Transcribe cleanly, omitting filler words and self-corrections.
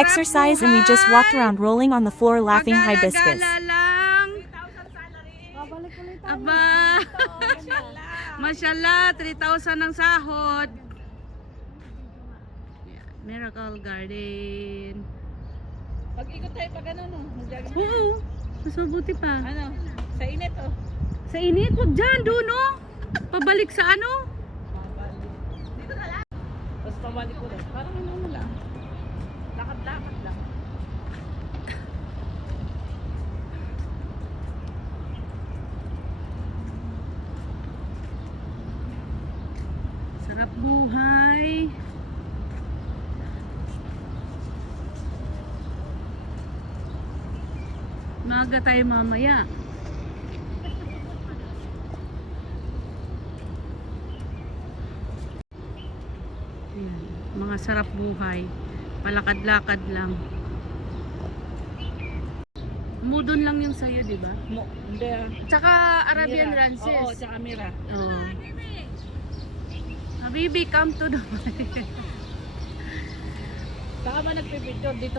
exercise and we just walked around rolling on the floor laughing hibiscus. Pagala lang. Aba. Mashallah, 3,000 ang sahod. Miracle Garden. Pag-ikot tayo pag ano, no? Oo. Mas mabuti pa. Ano? Sa init, oh. Sa init, wag dyan, doon, no? Pabalik sa ano? Dito na lang. Tapos pabalik ko rin. Parang ano lang. Lakad-lakad lang. Sarap buhay. Maaga tayo mamaya. Ayan, mga sarap buhay. Palakad-lakad lang. Mudon lang yung sayo, di ba? No, hindi ah. Tsaka Arabian Mira. Ranches. Oo, tsaka Mira. Oh. Habibi, come to the Saka ba nagpipicture dito?